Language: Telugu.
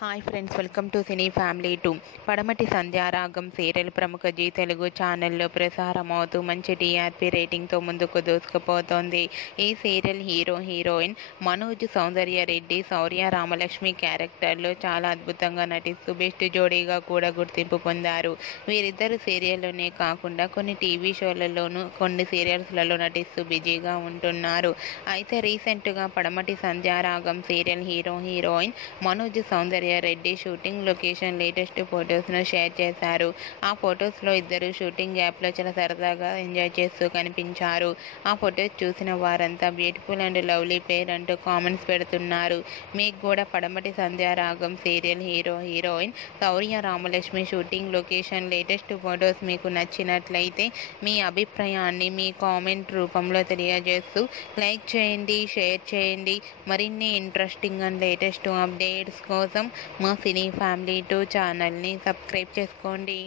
Hi friends, welcome to cine family 2. పడమటి సంధ్యారాగం సీరియల్ ప్రముఖ జీ తెలుగు ఛానల్లో ప్రసారమవుతూ మంచి టీఆర్పీ రేటింగ్తో ముందుకు దూసుకుపోతోంది. ఈ సీరియల్ హీరోయిన్ మనోజ్ సౌందర్య రెడ్డి, శౌర్య రామలక్ష్మి క్యారెక్టర్లో చాలా అద్భుతంగా నటిస్తూ బెస్ట్ జోడీగా కూడా గుర్తింపు పొందారు. వీరిద్దరు సీరియల్లోనే కాకుండా కొన్ని టీవీ షోలలోనూ కొన్ని సీరియల్స్లలో నటిస్తూ బిజీగా ఉంటున్నారు. అయితే రీసెంట్గా Padamati Sandhyaragam serial heroine Manoj Soundarya Reddy shooting location latest ఫొటోస్ను షేర్ చేశారు. ఆ ఫొటోస్లో ఇద్దరు షూటింగ్ గ్యాప్లో చాలా సరదాగా ఎంజాయ్ చేస్తూ కనిపించారు. ఆ ఫొటోస్ చూసిన వారంతా బ్యూటిఫుల్ అండ్ లవ్లీ పేర్ అంటూ కామెంట్స్ పెడుతున్నారు. మీకు కూడా Padamati Sandhyaragam serial heroine Shourya Ramalakshmi shooting location latest photos మీకు నచ్చినట్లయితే మీ అభిప్రాయాన్ని మీ కామెంట్ రూపంలో తెలియజేస్తూ లైక్ చేయండి, షేర్ చేయండి. మరిన్ని ఇంట్రెస్టింగ్ అండ్ లేటెస్ట్ అప్డేట్స్ కోసం మా సినీ ఫ్యామిలీ 2 ఛానల్ని సబ్స్క్రైబ్ చేసుకోండి.